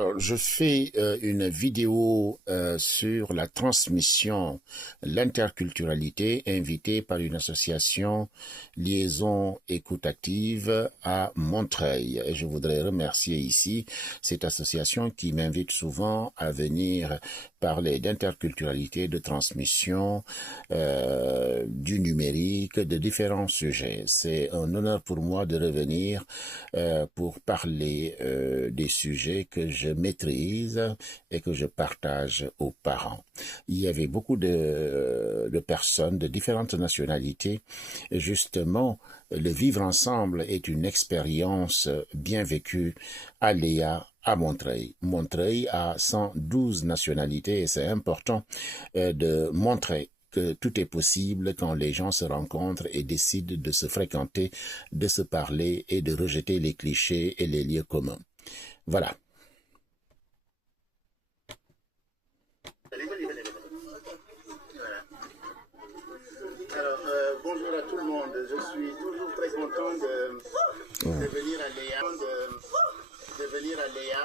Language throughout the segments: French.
Alors, je fais une vidéo sur la transmission, l'interculturalité, invitée par une association Liaison Écoutative à Montreuil. Et je voudrais remercier ici cette association qui m'invite souvent à venir parler d'interculturalité, de transmission, du numérique, de différents sujets. C'est un honneur pour moi de revenir pour parler des sujets que je maîtrise et que je partage aux parents. Il y avait beaucoup de personnes de différentes nationalités et justement, le vivre ensemble est une expérience bien vécue à Léa, à Montreuil. Montreuil a 112 nationalités et c'est important de montrer que tout est possible quand les gens se rencontrent et décident de se fréquenter, de se parler et de rejeter les clichés et les lieux communs. Voilà. Alors, bonjour à tout le monde. Je suis toujours très content de venir à Léa.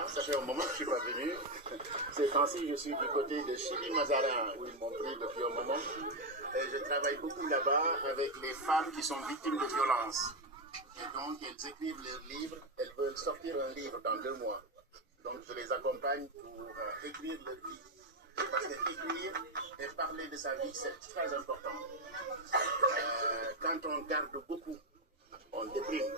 Ça fait un moment que je ne suis pas venu. Ces temps-ci, je suis du côté de Chili-Mazarin, où ils m'ont pris depuis un moment. Et je travaille beaucoup là-bas avec les femmes qui sont victimes de violences. Et donc, elles écrivent leurs livres. Elles veulent sortir un livre dans 2 mois. Donc, je les accompagne pour écrire leur vie. Parce qu'écrire et parler de sa vie, c'est très important. Quand on garde beaucoup, on déprime.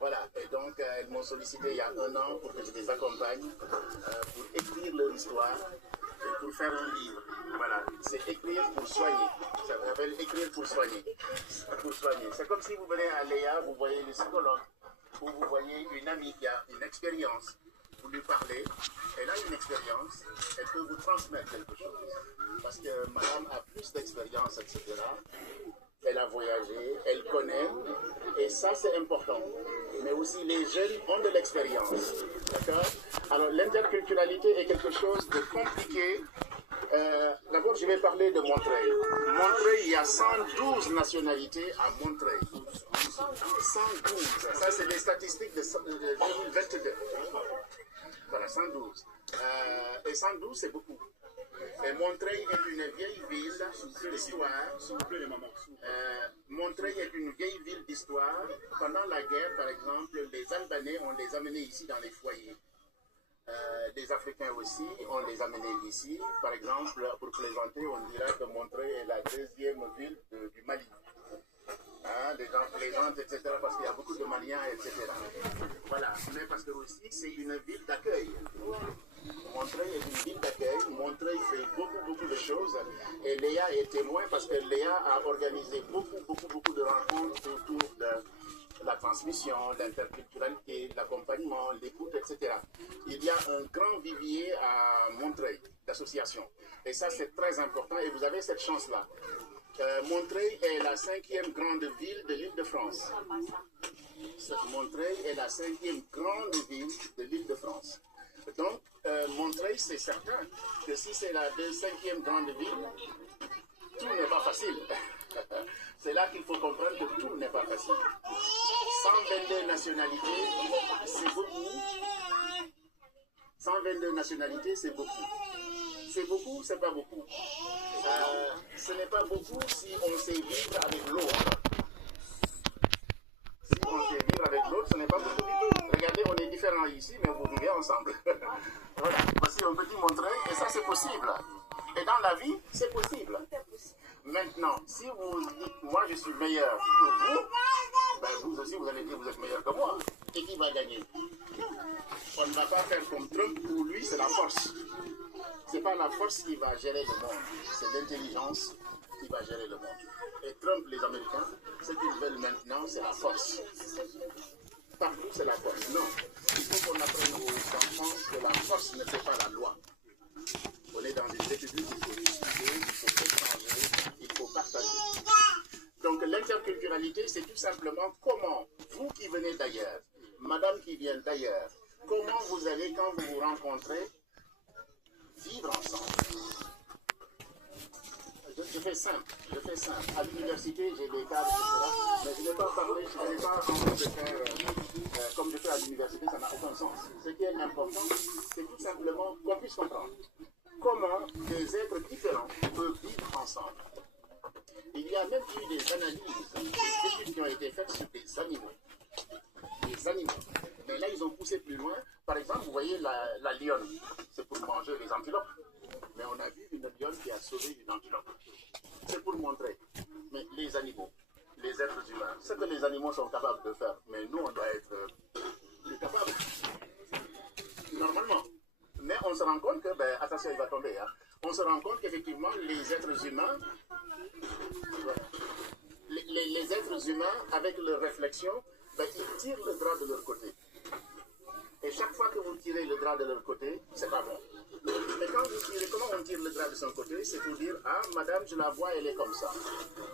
Voilà. Et donc, elles m'ont sollicité il y a 1 an pour que je les accompagne pour écrire leur histoire et pour faire un livre. Voilà. C'est écrire pour soigner. Ça s'appelle écrire pour soigner. Pour soigner. C'est comme si vous venez à Léa, vous voyez le psychologue, ou vous voyez une amie qui a une expérience. Vous lui parlez, elle a une expérience, elle peut vous transmettre quelque chose. Parce que madame a plus d'expérience, etc. Elle a voyagé, elle connaît, et ça c'est important. Mais aussi les jeunes ont de l'expérience. D'accord? Alors l'interculturalité est quelque chose de compliqué. D'abord, je vais parler de Montreuil. Montreuil, il y a 112 nationalités à Montreuil. 112. Ça, c'est les statistiques de 2022. Voilà, 112. Et 112, c'est beaucoup. Et Montreuil est une vieille ville d'histoire. Montreuil est une vieille ville d'histoire. Pendant la guerre, par exemple, les Albanais, on les amenait ici dans les foyers. Les Africains aussi, on les amenait ici. Par exemple, pour plaisanter, on dira que Montreuil est la 2e ville du Mali. Les gens plaisantent, etc., parce qu'il y a beaucoup de Maliens, etc. Voilà, mais parce que aussi, c'est une ville d'accueil. Montreuil est une ville d'accueil. Montreuil fait beaucoup de choses. Et Léa est témoin parce que Léa a organisé beaucoup de rencontres autour de la transmission, l'interculturalité, l'accompagnement, l'écoute, etc. Il y a un grand vivier à Montreuil d'associations. Et ça, c'est très important. Et vous avez cette chance-là. Montreuil est la 5e grande ville de l'Île-de-France. Montreuil est la 5e grande ville de l'Île-de-France. Donc, Montreuil, c'est certain que si c'est la 5e grande ville, tout n'est pas facile. C'est là qu'il faut comprendre que tout n'est pas facile. 122 nationalités, c'est beaucoup. 122 nationalités, c'est beaucoup. C'est beaucoup, c'est pas beaucoup. Ce n'est pas beaucoup si on sait vivre avec l'autre. Si on sait vivre avec l'autre, ce n'est pas beaucoup du tout. Regardez, on est différents ici, mais vous vivez ensemble. Voilà, voici un petit Montreuil, et ça c'est possible. Et dans la vie, c'est possible. Maintenant, si vous dites, moi je suis meilleur que vous, ben vous aussi vous allez dire, vous êtes meilleur que moi. Et qui va gagner? On ne va pas faire comme Trump, pour lui c'est la force. Ce n'est pas la force qui va gérer le monde, c'est l'intelligence qui va gérer le monde. Et Trump, les Américains, ce qu'ils veulent maintenant, c'est la force. Partout, c'est la force. Non, il faut qu'on apprenne aux enfants que la force ne fait pas la loi. On est dans une république, il faut discuter, il faut échanger, il faut partager. Donc l'interculturalité, c'est tout simplement comment, vous qui venez d'ailleurs, madame qui vient d'ailleurs, comment vous allez, quand vous vous rencontrez, vivre ensemble. Je fais simple. À l'université, j'ai des cadres, etc. Mais je n'ai pas parlé, je n'ai pas envie de faire comme je fais à l'université, ça n'a aucun sens. Ce qui est important, c'est tout simplement qu'on puisse comprendre comment des êtres différents peuvent vivre ensemble. Il y a même eu des analyses, des études qui ont été faites sur des animaux. Des animaux. Mais là, ils ont poussé plus loin. Par exemple, vous voyez la lionne, c'est pour manger les antilopes. Mais on a vu une lionne qui a sauvé une antilope. C'est pour montrer. Mais les animaux, les êtres humains, ce que les animaux sont capables de faire, mais nous, on doit être plus capables. Normalement. Mais on se rend compte que, attention, il va tomber, hein. On se rend compte qu'effectivement, les êtres humains, les êtres humains, avec leur réflexion, ils tirent le drap de leur côté. Et chaque fois que vous tirez le drap de leur côté, c'est pas bon. Mais quand vous tirez, comment on tire le drap de son côté? C'est pour dire, ah, madame, je la vois, elle est comme ça.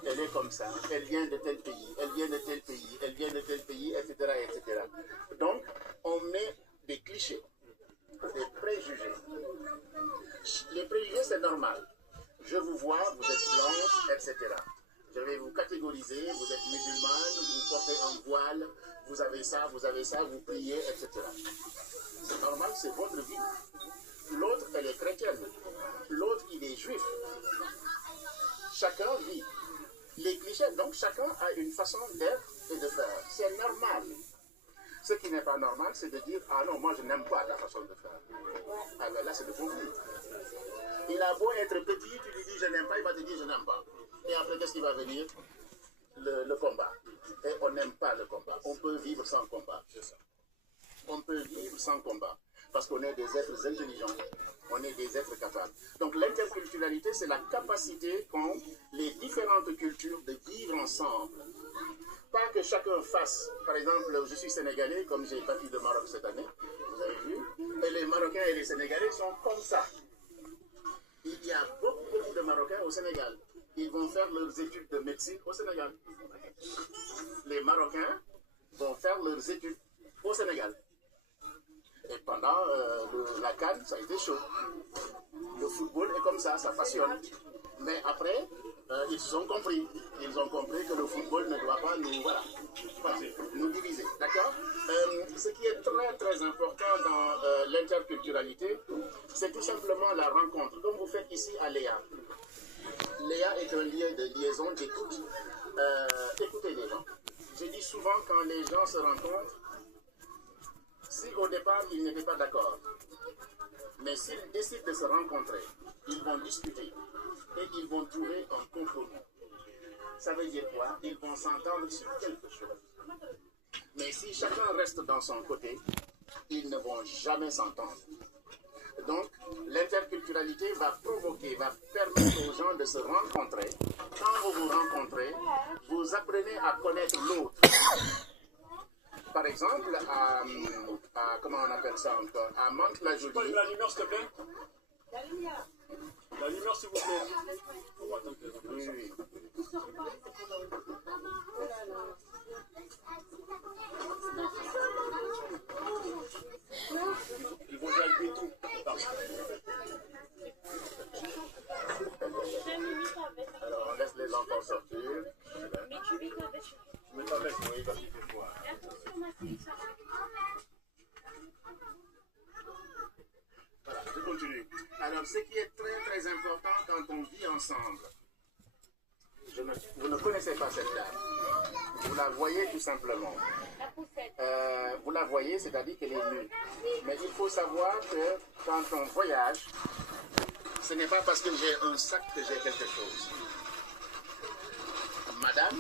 Elle est comme ça. Elle vient de tel pays. Elle vient de tel pays. Elle vient de tel pays, etc., etc. Donc, on met des clichés, des préjugés. Les préjugés, c'est normal. Je vous vois, vous êtes blanche, etc. Je vais vous catégoriser, vous êtes musulmane, vous portez un voile, vous avez ça, vous priez, etc. C'est normal, c'est votre vie. L'autre, elle est chrétienne. L'autre, il est juif. Chacun vit. Les clichés, donc chacun a une façon d'être et de faire. C'est normal. Ce qui n'est pas normal, c'est de dire, ah non, moi je n'aime pas ta façon de faire. Alors là, c'est de conflit. Il a beau être petit, tu lui dis je n'aime pas, il va te dire je n'aime pas. Et après, qu'est-ce qui va venir? Le combat. Et on n'aime pas le combat. On peut vivre sans combat. On peut vivre sans combat. Parce qu'on est des êtres intelligents. On est des êtres capables. Donc l'interculturalité, c'est la capacité qu'ont les différentes cultures de vivre ensemble. Pas que chacun fasse. Par exemple, je suis sénégalais, comme j'ai parti de Maroc cette année. Vous avez vu? Et les Marocains et les Sénégalais sont comme ça. Il y a beaucoup de Marocains au Sénégal. Ils vont faire leurs études de médecine au Sénégal. Les Marocains vont faire leurs études au Sénégal. Et pendant la CAN, ça a été chaud. Le football est comme ça passionne. Mais après, ils se sont compris. Ils ont compris que le football ne doit pas nous diviser. D'accord? Ce qui est très très important dans l'interculturalité, c'est tout simplement la rencontre. Comme vous faites ici à Léa. Léa est un lieu de liaison, d'écoute. Écoutez les gens. Je dis souvent quand les gens se rencontrent, si au départ ils n'étaient pas d'accord, mais s'ils décident de se rencontrer, ils vont discuter et ils vont trouver un compromis. Ça veut dire quoi? Ils vont s'entendre sur quelque chose. Mais si chacun reste dans son côté, ils ne vont jamais s'entendre. Donc, l'interculturalité va provoquer, va permettre aux gens de se rencontrer. Quand vous vous rencontrez, vous apprenez à connaître l'autre. Par exemple, comment on appelle ça encore? À Mantes-la-Jolie. Tu peux la lumière, s'il te plaît? La lumière. La lumière, s'il vous plaît. Oui, oui. Ils vont dialoguer tout. Alors, on laisse les enfants sortir. Mais tu mets ta veste, oui, parce qu'il fait froid. Voilà, je continue. Alors, ce qui est très très important quand on vit ensemble, vous ne connaissez pas cette dame. Vous la voyez tout simplement. Vous la voyez, c'est-à-dire qu'elle est nue. Mais il faut savoir que quand on voyage, ce n'est pas parce que j'ai un sac que j'ai quelque chose. Madame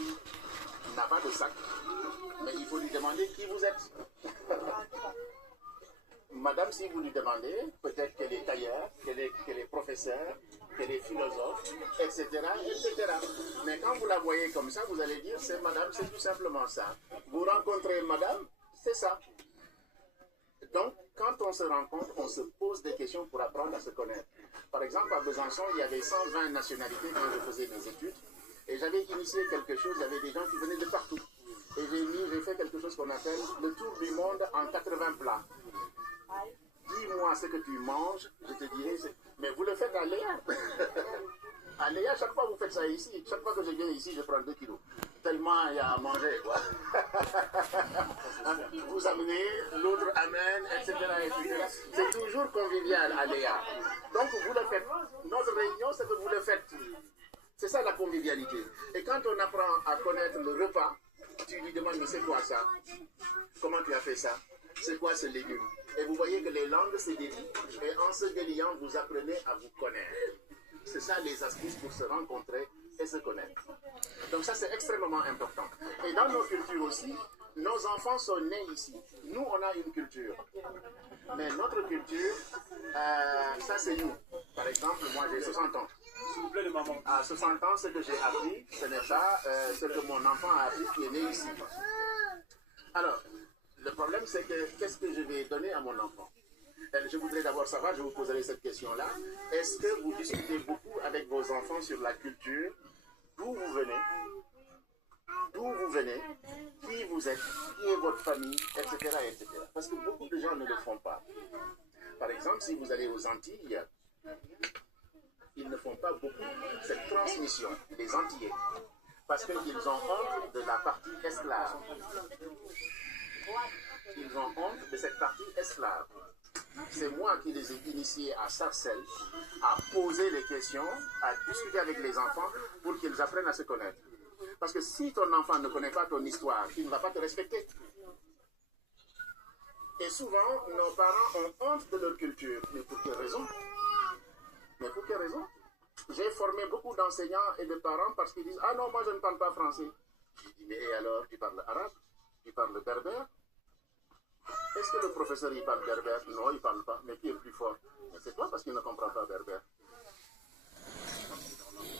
n'a pas de sac. Mais il faut lui demander qui vous êtes. Madame, si vous lui demandez, peut-être qu'elle est tailleur, qu'elle est professeur, qu'elle est philosophe, etc., etc. Mais quand vous la voyez comme ça, vous allez dire, c'est madame, c'est tout simplement ça. Vous rencontrez madame, c'est ça. Donc, quand on se rencontre, on se pose des questions pour apprendre à se connaître. Par exemple, à Besançon, il y avait 120 nationalités quand je faisais mes études. Et j'avais initié quelque chose, il y avait des gens qui venaient de partout. Et j'ai fait quelque chose qu'on appelle le tour du monde en 80 plats. Dis-moi ce que tu manges, je te dirai. Mais vous le faites à Léa. Allez, à chaque fois vous faites ça ici. Chaque fois que je viens ici, je prends 2 kilos. Tellement il y a à manger, quoi. Vous amenez, l'autre amène, etc. etc. C'est toujours convivial à Léa. Donc vous le faites. Notre réunion, c'est que vous le faites. C'est ça la convivialité. Et quand on apprend à connaître le repas, tu lui demandes, mais c'est quoi ça? Comment tu as fait ça? C'est quoi ce légume? Et vous voyez que les langues se délient. Et en se déliant, vous apprenez à vous connaître. C'est ça les astuces pour se rencontrer et se connaître. Donc ça, c'est extrêmement important. Et dans nos cultures aussi, nos enfants sont nés ici. Nous, on a une culture. Mais notre culture, ça c'est nous. Par exemple, moi j'ai 60 ans. S'il vous plaît, les mamans. À 60 ans, ce que j'ai appris, ce n'est pas ce que mon enfant a appris qui est né ici. Alors, le problème c'est que qu'est-ce que je vais donner à mon enfant? Je voudrais d'abord savoir, je vous poserai cette question-là. Est-ce que vous discutez beaucoup avec vos enfants sur la culture, d'où vous venez, qui vous êtes, qui est votre famille, etc., etc. Parce que beaucoup de gens ne le font pas. Par exemple, si vous allez aux Antilles, ils ne font pas beaucoup cette transmission des Antillais. Parce qu'ils ont honte de la partie esclave. Ils ont honte de cette partie esclave. C'est moi qui les ai initiés à Sarcelles, à poser les questions, à discuter avec les enfants pour qu'ils apprennent à se connaître. Parce que si ton enfant ne connaît pas ton histoire, il ne va pas te respecter. Et souvent, nos parents ont honte de leur culture. Mais pour quelle raison? J'ai formé beaucoup d'enseignants et de parents parce qu'ils disent « Ah non, moi je ne parle pas français. » Je dis « Mais alors, tu parles arabe? Tu parles berbère? Est-ce que le professeur il parle berbère? Non, il ne parle pas. Mais qui est plus fort? Mais c'est toi parce qu'il ne comprend pas berbère.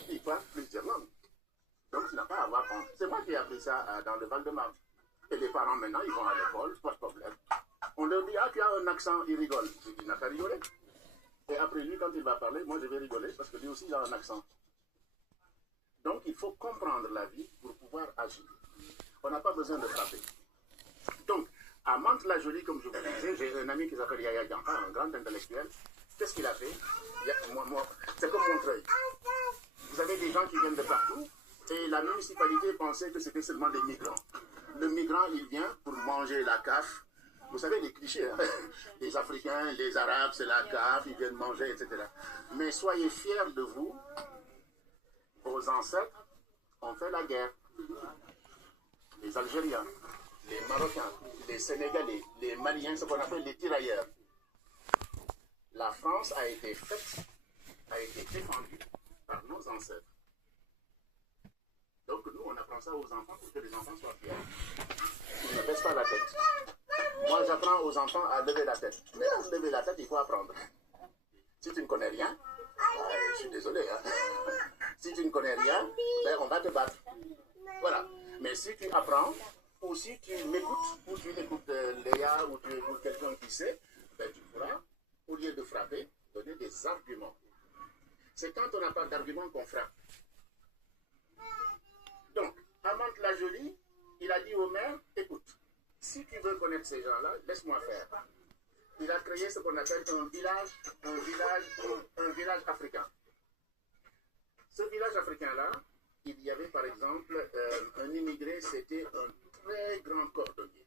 Il parle plusieurs langues. Donc tu n'as pas à avoir honte. C'est moi qui ai appris ça dans le Val-de-Marne. Et les parents maintenant, ils vont à l'école, pas de problème. On leur dit, ah tu as un accent, ils rigolent. Je dis, il n'a pas rigolé. Et après lui, quand il va parler, moi je vais rigoler parce que lui aussi il a un accent. Donc il faut comprendre la vie pour pouvoir agir. On n'a pas besoin de frapper. Donc, à Mantes-la-Jolie, comme je vous disais, j'ai un ami qui s'appelle Yaya Dianka, un grand intellectuel. Qu'est-ce qu'il a fait? C'est comme Montreuil. Vous avez des gens qui viennent de partout et la municipalité pensait que c'était seulement des migrants. Le migrant, il vient pour manger la CAF. Vous savez, les clichés, hein? Les Africains, les Arabes, c'est la CAF, ils viennent manger, etc. Mais soyez fiers de vous. Vos ancêtres ont fait la guerre. Les Algériens, les Marocains, les Sénégalais, les Maliens, ce qu'on appelle les tirailleurs. La France a été faite, a été défendue par nos ancêtres. Donc nous, on apprend ça aux enfants pour que les enfants soient fiers. Ils ne baissent pas la tête. Moi, j'apprends aux enfants à lever la tête. Mais à lever la tête, il faut apprendre. Si tu ne connais rien, je suis désolé, hein? Si tu ne connais rien, ben, on va te battre. Voilà. Mais si tu apprends, ou si tu m'écoutes, ou tu écoutes Léa, ou tu écoutes quelqu'un qui sait, ben, tu pourras, au lieu de frapper, donner des arguments. C'est quand on n'a pas d'arguments qu'on frappe. Donc, à Mantes-la-Jolie, il a dit au maire, écoute, si tu veux connaître ces gens-là, laisse-moi faire. Il a créé ce qu'on appelle un village africain. Ce village africain-là, il y avait par exemple un immigré, c'était un très grand cordonnier.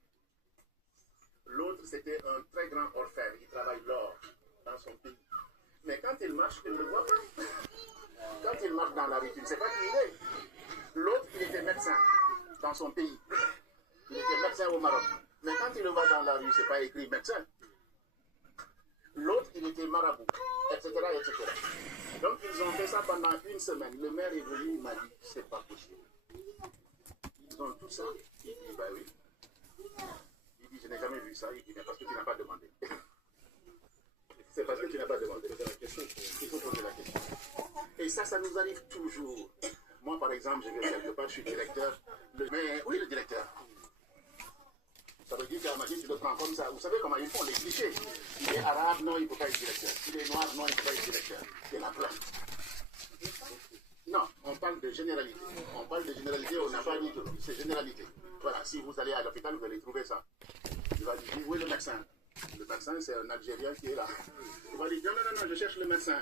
L'autre, c'était un très grand orfèvre, il travaille l'or dans son pays. Mais quand il marche, il ne le voit pas. Quand il marche dans la rue, tu ne sais pas qui il est. L'autre, il était médecin dans son pays. Il était médecin au Maroc. Mais quand il le voit dans la rue, ce n'est pas écrit médecin. L'autre, il était marabout, etc., etc. Donc, ils ont fait ça pendant une semaine. Le maire est venu, il m'a dit, c'est pas possible. Ils ont tout ça. Il dit, bah oui. Il dit, je n'ai jamais vu ça. Il dit, mais parce que tu n'as pas demandé. C'est parce que tu n'as pas demandé. Il faut poser la question. Et ça nous arrive toujours. Moi, par exemple, je vais quelque part, je suis directeur. Mais oui, le directeur. Ça veut dire qu'à Amadi, tu le prends comme ça. Vous savez comment ils font, les clichés. Il est arabe, non, il ne peut pas être directeur. Il est noir, non, il ne peut pas être directeur. Il y en a plein. Non, on parle de généralité. On parle de généralité, on n'a pas dit tout. C'est généralité. Voilà, si vous allez à l'hôpital, vous allez trouver ça. Il va dire, où est le médecin? Le Le médecin, c'est un Algérien qui est là. Il va dire, non, non, non, je cherche le médecin.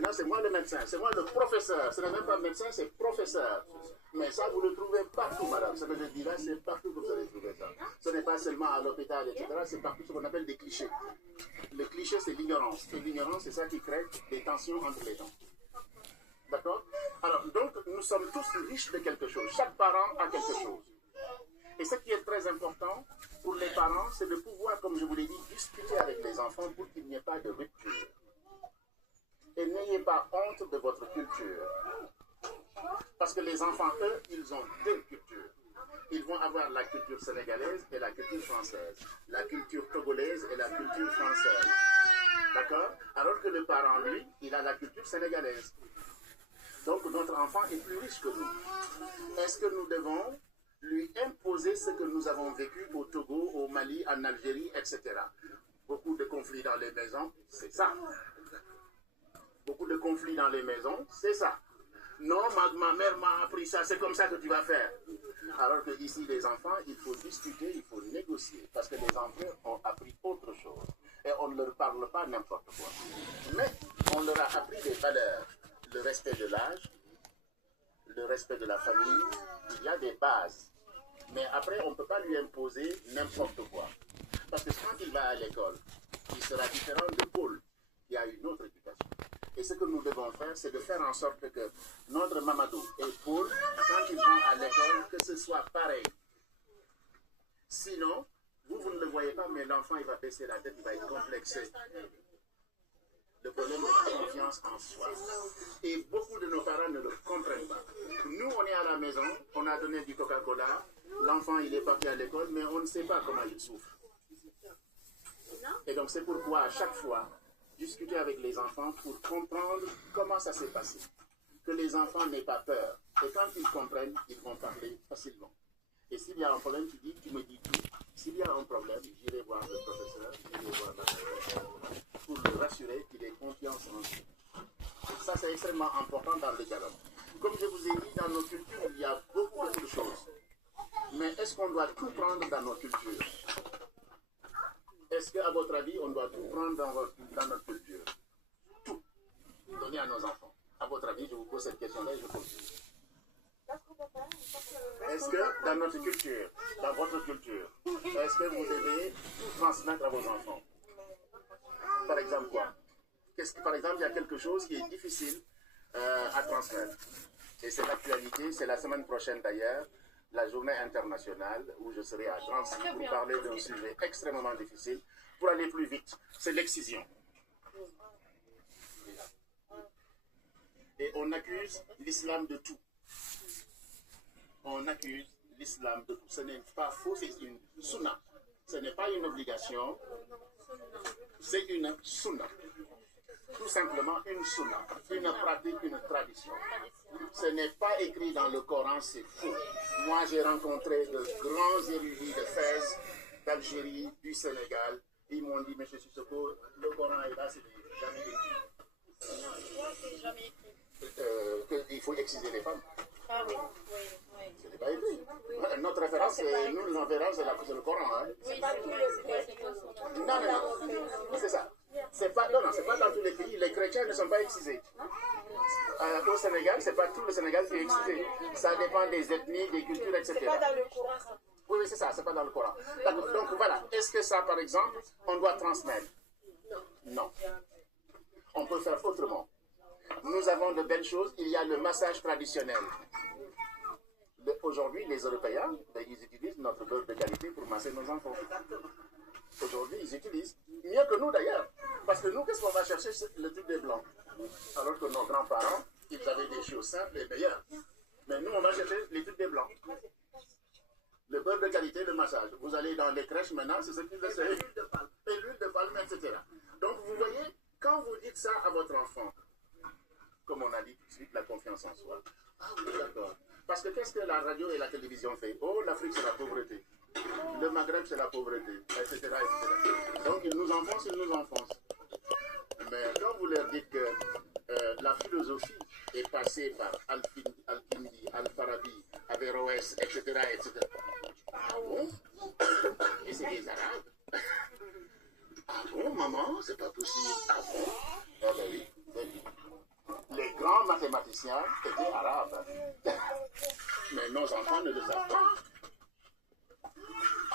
Non, c'est moi le médecin, c'est moi le professeur. Ce n'est même pas médecin, c'est professeur. Mais ça, vous le trouvez partout, madame. Ce que je dis là, c'est partout que vous allez trouver ça. Ce n'est pas seulement à l'hôpital, etc. C'est partout ce qu'on appelle des clichés. Le cliché, c'est l'ignorance. Et l'ignorance, c'est ça qui crée des tensions entre les gens. D'accord? Alors, donc, nous sommes tous riches de quelque chose. Chaque parent a quelque chose. Et ce qui est très important pour les parents, c'est de pouvoir, comme je vous l'ai dit, discuter avec les enfants pour qu'il n'y ait pas de rupture. Et n'ayez pas honte de votre culture. Parce que les enfants, eux, ils ont deux cultures. Ils vont avoir la culture sénégalaise et la culture française. La culture togolaise et la culture française. D'accord? Alors que le parent, lui, il a la culture sénégalaise. Donc notre enfant est plus riche que nous. Est-ce que nous devons lui imposer ce que nous avons vécu au Togo, au Mali, en Algérie, etc. Beaucoup de conflits dans les maisons, c'est ça. Beaucoup de conflits dans les maisons, c'est ça. Non, ma mère m'a appris ça, c'est comme ça que tu vas faire. Alors que ici, les enfants, il faut discuter, il faut négocier. Parce que les enfants ont appris autre chose. Et on ne leur parle pas n'importe quoi. Mais on leur a appris des valeurs. Le respect de l'âge, le respect de la famille, il y a des bases. Mais après, on ne peut pas lui imposer n'importe quoi. Parce que quand il va à l'école, il sera différent de Paul, qui a une autre éducation. Et ce que nous devons faire, c'est de faire en sorte que notre Mamadou et Paul, quand ils vont à l'école, que ce soit pareil. Sinon, vous ne le voyez pas, mais l'enfant, il va baisser la tête, il va être complexé. Le problème de la confiance en soi. Et beaucoup de nos parents ne le comprennent pas. Nous, on est à la maison, on a donné du Coca-Cola, l'enfant, il est parti à l'école, mais on ne sait pas comment il souffre. Et donc, c'est pourquoi, à chaque fois, discuter avec les enfants pour comprendre comment ça s'est passé. Que les enfants n'aient pas peur. Et quand ils comprennent, ils vont parler facilement. Et s'il y a un problème, tu me dis tout. S'il y a un problème, j'irai voir le professeur, j'irai voir la professeure, pour le rassurer qu'il ait confiance en lui. Ça, c'est extrêmement important dans le dialogue. Comme je vous ai dit, dans nos cultures, il y a beaucoup de choses. Mais est-ce qu'on doit tout prendre dans nos cultures? Est-ce qu'à votre avis, on doit tout prendre dans notre culture? Tout. Donner à nos enfants. À votre avis, je vous pose cette question-là et je continue. Est-ce que dans notre culture, dans votre culture, est-ce que vous devez tout transmettre à vos enfants? Par exemple quoi? Par exemple, il y a quelque chose qui est difficile à transmettre. Et c'est l'actualité, c'est la semaine prochaine d'ailleurs, la journée internationale où je serai à Drancy pour parler d'un sujet extrêmement difficile. Pour aller plus vite, c'est l'excision. Et on accuse l'islam de tout. On accuse l'islam de tout. Ce n'est pas faux, c'est une sunna. Ce n'est pas une obligation, c'est une sunna. Tout simplement une sunna, une pratique, une tradition. Ce n'est pas écrit dans le Coran, c'est faux. Moi, j'ai rencontré de grands érudits de Fès, d'Algérie, du Sénégal. Ils m'ont dit, monsieur Sissoko, le Coran est là, c'est jamais écrit. Qu'il faut exciser les femmes. Ah oui, oui. Ce n'est pas écrit. Notre référence, c'est le Coran. Hein. C'est pas tous les Non, c'est ça. C'est pas dans tous les pays. Les chrétiens ne sont pas excisés. Au Sénégal, c'est pas tout le Sénégal qui est excisé. Ça dépend des ethnies, des cultures, etc. C'est pas dans le Coran, ça. Oui, c'est ça, c'est pas dans le Coran. Donc voilà, est-ce que ça, par exemple, on doit transmettre? Non. On peut faire autrement. Nous avons de belles choses. Il y a le massage traditionnel. Aujourd'hui, les Européens, ils utilisent notre beurre de qualité pour masser nos enfants. Aujourd'hui, ils utilisent. Mieux que nous d'ailleurs. Parce que nous, qu'est-ce qu'on va chercher? Le truc des blancs. Alors que nos grands-parents, ils avaient des chiots simples et meilleurs. Mais nous, on va chercher les trucs des blancs. Le beurre de qualité, le massage. Vous allez dans les crèches maintenant, c'est ce qu'ils essaient. Et l'huile de palme, etc. Donc, vous voyez, quand vous dites ça à votre enfant, comme on a dit tout de suite, la confiance en soi. Ah oui, d'accord. Parce que qu'est-ce que la radio et la télévision fait? Oh, l'Afrique, c'est la pauvreté. Le Maghreb, c'est la pauvreté, etc., etc. Donc, ils nous enfoncent. Mais quand vous leur dites que la philosophie est passée par Al-Kindi, Al-Farabi, Averroès, etc., etc. Ah bon? Et c'est des Arabes. bon, maman, c'est pas possible. Ah bon? Eh ben oui. Les grands mathématiciens étaient arabes. Mais nos enfants ne le savent pas.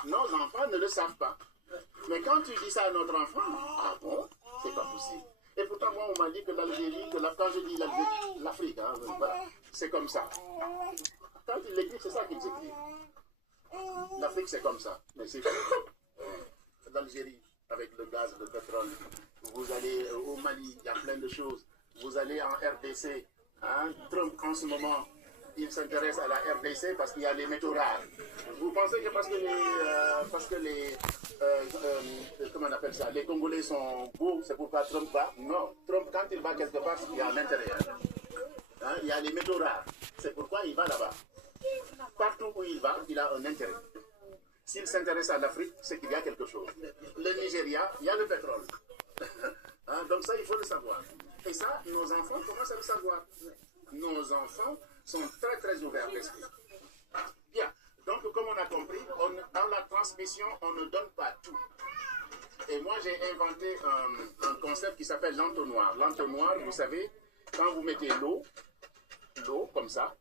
Nos enfants ne le savent pas. Mais quand tu dis ça à notre enfant, ah bon, c'est pas possible. Et pourtant, moi, on m'a dit que l'Algérie, quand je dis l'Afrique, hein, voilà, c'est comme ça. Quand ils l'écrivent, c'est ça qu'ils écrivent. L'Afrique, c'est comme ça. Mais c'est fou. L'Algérie, avec le gaz, le pétrole. Vous allez au Mali, il y a plein de choses. Vous allez en RDC. Hein, Trump, en ce moment, il s'intéresse à la RDC parce qu'il y a les métaux rares. Vous pensez que parce que les comment on appelle ça, les Congolais sont beaux, c'est pourquoi Trump va? Non, Trump, quand il va quelque part, il y a un intérêt. Hein, il y a les métaux rares. C'est pourquoi il va là-bas. Partout où il va, il a un intérêt. S'il s'intéresse à l'Afrique, c'est qu'il y a quelque chose. Le Nigeria, il y a le pétrole. Hein, donc ça, il faut le savoir. Et ça, nos enfants commencent à le savoir. Nos enfants sont très très ouverts d'esprit. Bien, donc comme on a compris, dans la transmission, on ne donne pas tout. Et moi, j'ai inventé un concept qui s'appelle l'entonnoir. L'entonnoir, vous savez, quand vous mettez l'eau comme ça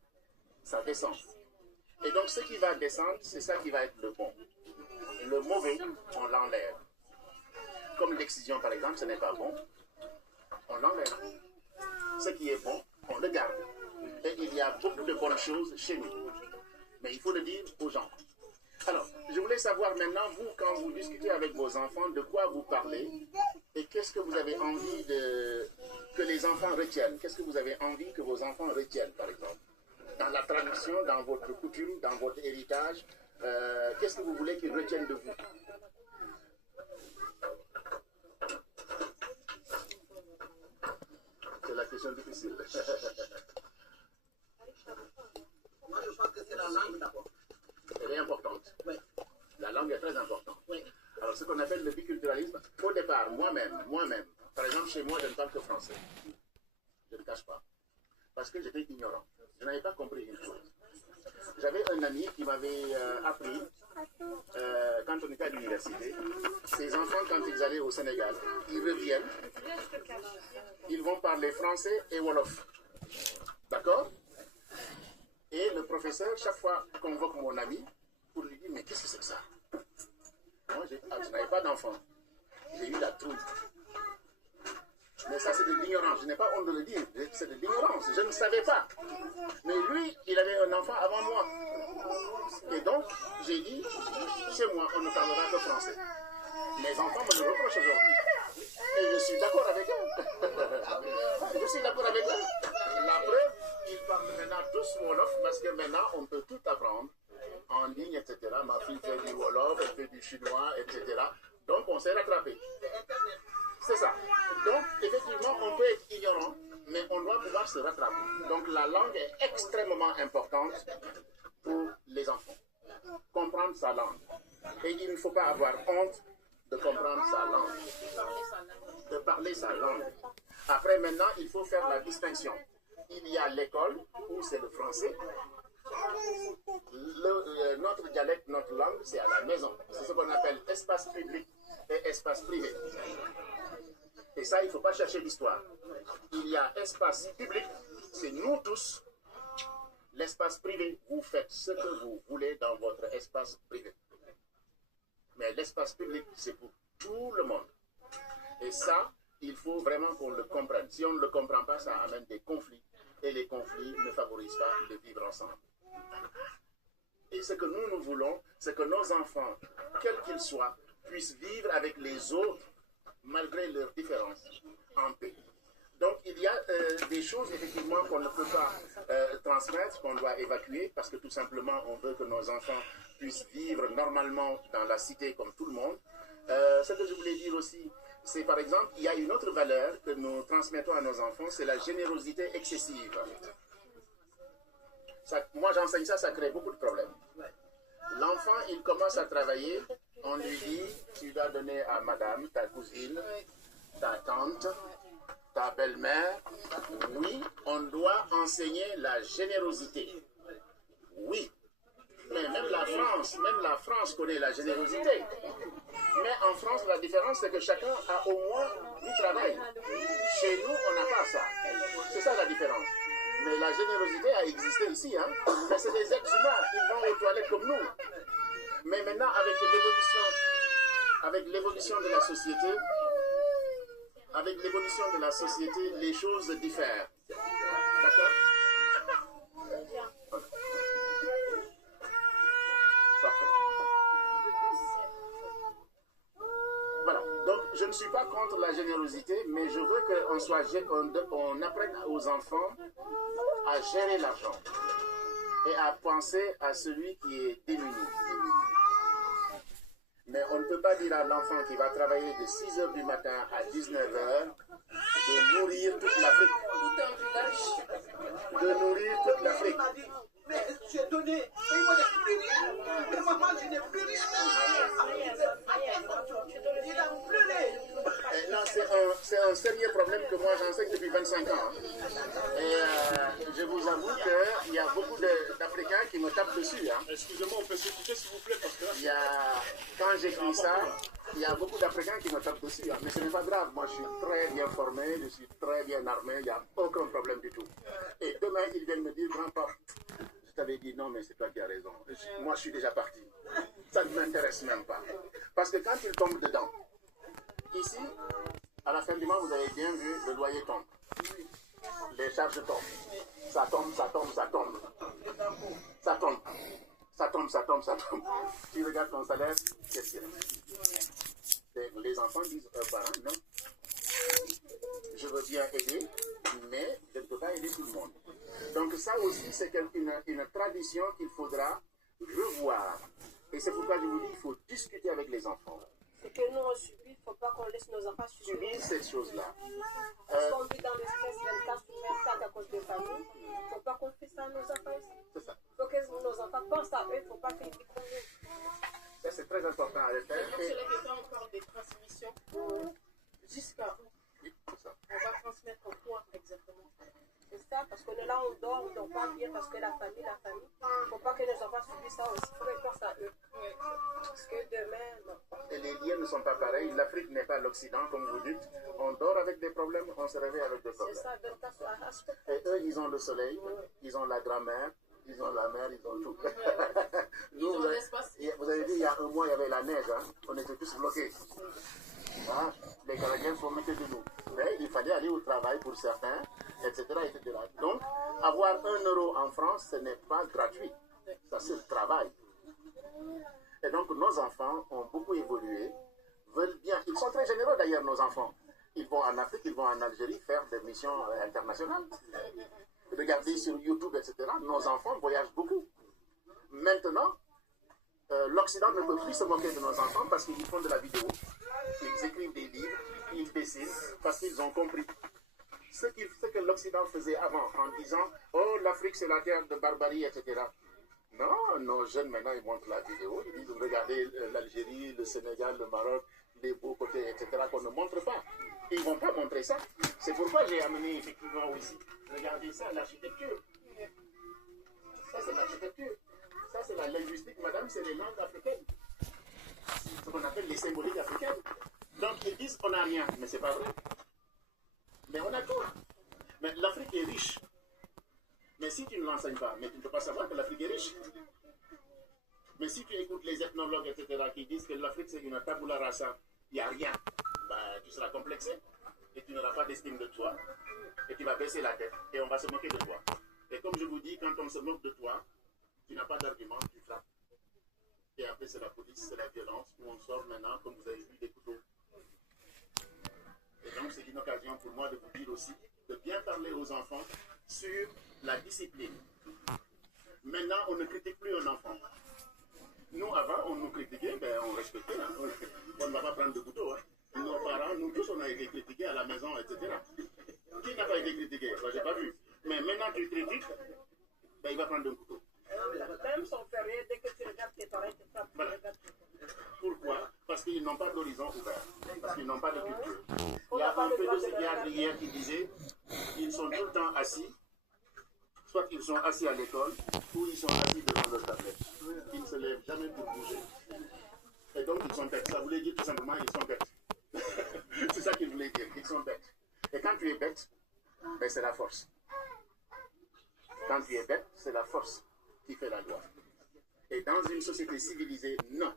descend. Et donc, ce qui va descendre, c'est ça qui va être le bon. Le mauvais, on l'enlève. Comme l'excision, par exemple, ce n'est pas bon, on l'enlève. Ce qui est bon, on le garde. Et il y a beaucoup de bonnes choses chez nous. Mais il faut le dire aux gens. Alors, je voulais savoir maintenant, vous, quand vous discutez avec vos enfants, de quoi vous parlez et qu'est-ce que vous avez envie que les enfants retiennent. Qu'est-ce que vous avez envie que vos enfants retiennent, par exemple? Dans la tradition, dans votre coutume, dans votre héritage, qu'est-ce que vous voulez qu'ils retiennent de vous? C'est la question difficile. Moi, je pense que c'est la langue d'abord. Elle est importante. Oui. La langue est très importante. Oui. Alors, ce qu'on appelle le biculturalisme, au départ, moi-même, par exemple, chez moi, je ne parle que français. Je ne cache pas. Parce que j'étais ignorant. Je n'avais pas compris une chose. J'avais un ami qui m'avait appris, quand on était à l'université, ses enfants, quand ils allaient au Sénégal, ils reviennent, ils vont parler français et wolof. D'accord? Et le professeur, chaque fois, convoque mon ami pour lui dire, mais qu'est-ce que c'est que ça? Moi, je n'avais pas d'enfant. J'ai eu la trouille. Mais ça, c'est de l'ignorance. Je n'ai pas honte de le dire. C'est de l'ignorance. Je ne savais pas. Mais lui, il avait un enfant avant moi. Et donc, j'ai dit, chez moi, on ne parlera que français. Mes enfants me le reprochent aujourd'hui. Et je suis d'accord avec eux. Je suis d'accord avec eux. La preuve, ils parlent maintenant tous Wolof parce que maintenant, on peut tout apprendre en ligne, etc. Ma fille fait du Wolof, elle fait du chinois, etc. Donc, on s'est rattrapé. C'est ça. Donc, effectivement, on peut être ignorant, mais on doit pouvoir se rattraper. Donc, la langue est extrêmement importante pour les enfants. Comprendre sa langue. Et il ne faut pas avoir honte de comprendre sa langue. De parler sa langue. Après, maintenant, il faut faire la distinction. Il y a l'école, où c'est le français. Notre dialecte, notre langue, c'est à la maison. C'est ce qu'on appelle espace public et espace privé. Et ça, il ne faut pas chercher l'histoire. Il y a espace public, c'est nous tous. L'espace privé, vous faites ce que vous voulez dans votre espace privé. Mais l'espace public, c'est pour tout le monde. Et ça, il faut vraiment qu'on le comprenne. Si on ne le comprend pas, ça amène des conflits. Et les conflits ne favorisent pas le vivre ensemble. Et ce que nous voulons, c'est que nos enfants, quels qu'ils soient, puissent vivre avec les autres, malgré leurs différences, en paix. Donc, il y a des choses, effectivement, qu'on ne peut pas transmettre, qu'on doit évacuer, parce que tout simplement, on veut que nos enfants puissent vivre normalement dans la cité comme tout le monde. Ce que je voulais dire aussi, c'est par exemple, il y a une autre valeur que nous transmettons à nos enfants, c'est la générosité excessive. Ça, moi, j'enseigne ça, ça crée beaucoup de problèmes. L'enfant, il commence à travailler, on lui dit, tu dois donner à madame, ta cousine, ta tante, ta belle-mère. Oui, on doit enseigner la générosité. Oui. Mais même la France connaît la générosité. Mais en France, la différence, c'est que chacun a au moins du travail. Chez nous, on n'a pas ça. C'est ça la différence. Mais la générosité a existé ici. Hein? Mais c'est des êtres humains. Ils vont aux toilettes comme nous. Mais maintenant, avec l'évolution de la société, les choses diffèrent. D'accord? Parfait. Voilà. Donc, je ne suis pas contre la générosité, mais je veux qu'on apprenne aux enfants à gérer l'argent et à penser à celui qui est démuni. Mais on ne peut pas dire à l'enfant qui va travailler de 6 h du matin à 19 h de nourrir toute l'Afrique. De nourrir toute l'Afrique. Mais j'ai donné, il m'a dit plus rien. Mais maman, je n'ai plus rien. Il a pleuré. Non, c'est un sérieux problème que moi j'enseigne depuis 25 ans. Et je vous avoue qu'il y a beaucoup d'Africains qui me tapent dessus. Hein. Excusez-moi, on peut s'écouter s'il vous plaît parce que là, Quand j'écris ça, il y a beaucoup d'Africains qui me tapent dessus. Hein. Mais ce n'est pas grave, moi je suis très bien formé, je suis très bien armé, il n'y a aucun problème du tout. Et demain, ils viennent me dire, grand-papa, je t'avais dit non, mais c'est toi qui as raison. Moi je suis déjà parti. Ça ne m'intéresse même pas. Parce que quand ils tombent dedans, ici, à la fin du mois, vous avez bien vu, le loyer tombe. Les charges tombent. Ça tombe, ça tombe, ça tombe. Ça tombe. Ça tombe, ça tombe, ça tombe. Tu regardes ton salaire, qu'est-ce qu'il y a? Les enfants disent aux parents, non. Je veux bien aider, mais je ne peux pas aider tout le monde. Donc ça aussi, c'est une tradition qu'il faudra revoir. Et c'est pourquoi je vous dis, il faut discuter avec les enfants. C'est que nous on subit, il ne faut pas qu'on laisse nos enfants subir. Cette chose-là. Parce qu'on vit dans le stress 24 sur 24 à cause de famille. Il ne faut pas qu'on fasse ça à nos enfants. C'est ça. Il faut que nos enfants pensent à eux, il ne faut pas qu'ils vivent comme nous. Ça, c'est très important à le faire. C'est la question encore des transmissions. Jusqu'à où Oui, c'est ça. on va transmettre quoi exactement? C'est ça, parce qu'on est là, on dort pas bien parce que la famille. Il ne faut pas que les enfants subissent ça aussi. Il faut qu'ils pensent à eux. Parce que demain, non. Et les liens ne sont pas pareils. L'Afrique n'est pas l'Occident, comme vous dites. On dort avec des problèmes, on se réveille avec des C'est problèmes. ça, 24 sur 24. Et eux, ils ont le soleil, ils ont la grand-mère, ils ont la mer, ils ont tout. Nous, vous avez dit, il y a un mois, il y avait la neige. Hein. On était tous bloqués. Hein? Les Canadiens sont mettés de nous. Mais il fallait aller au travail pour certains, etc., etc. Donc, avoir 1 euro en France, ce n'est pas gratuit. Ça se travaille. Et donc, nos enfants ont beaucoup évolué, veulent bien. Ils sont très généreux d'ailleurs, nos enfants. Ils vont en Afrique, ils vont en Algérie faire des missions internationales. Regardez sur YouTube, etc. Nos enfants voyagent beaucoup. Maintenant, l'Occident ne peut plus se moquer de nos enfants parce qu'ils font de la vidéo. Ils écrivent des livres, ils dessinent parce qu'ils ont compris. Ce que l'Occident faisait avant en disant « Oh, l'Afrique c'est la terre de barbarie, etc. » Non, nos jeunes maintenant ils montrent la vidéo, ils disent « Regardez l'Algérie, le Sénégal, le Maroc, les beaux côtés, etc. » qu'on ne montre pas. Ils ne vont pas montrer ça. C'est pourquoi j'ai amené effectivement aussi. Regardez ça, l'architecture. Ça c'est l'architecture. Ça c'est la linguistique, madame, c'est les langues africaines. Ce qu'on appelle les symboliques africaines. Donc ils disent on n'a rien, mais c'est pas vrai. Mais on a tout. Mais l'Afrique est riche. Mais si tu ne l'enseignes pas, mais tu ne peux pas savoir que l'Afrique est riche. Mais si tu écoutes les ethnologues, etc., qui disent que l'Afrique c'est une tabula rasa, il n'y a rien, bah, tu seras complexé et tu n'auras pas d'estime de toi. Et tu vas baisser la tête et on va se moquer de toi. Et comme je vous dis, quand on se moque de toi, tu n'as pas d'argument, tu frappes. Et après c'est la police, c'est la violence, où on sort maintenant, comme vous avez vu, des couteaux. Et donc c'est une occasion pour moi de vous dire aussi, de bien parler aux enfants sur la discipline. Maintenant, on ne critique plus un enfant. Nous, avant, on nous critiquait, ben, on respectait. Hein. On ne va pas prendre de couteau. Hein. Nos parents, nous tous, on a été critiqués à la maison, etc. Qui n'a pas été critiqué? Moi, je n'ai pas vu. Mais maintenant, tu critiques, ben, il va prendre un couteau. Même son période, dès que tu regardes tes parents, tu frappes. Voilà. Pourquoi? Parce qu'ils n'ont pas d'horizon ouvert. Parce qu'ils n'ont pas de culture. Il y a un peu de psychiatre hier qui disait ils sont tout le temps assis. Soit ils sont assis à l'école, ou ils sont assis devant leur tablette. Ils ne se lèvent jamais pour bouger. Et Et donc, ils sont bêtes. Ça voulait dire tout simplement, ils sont bêtes. C'est ça qu'il voulait dire, ils sont bêtes. Et quand tu es bête, ben c'est la force. Quand tu es bête, c'est la force qui fait la loi. Et dans une société civilisée, non.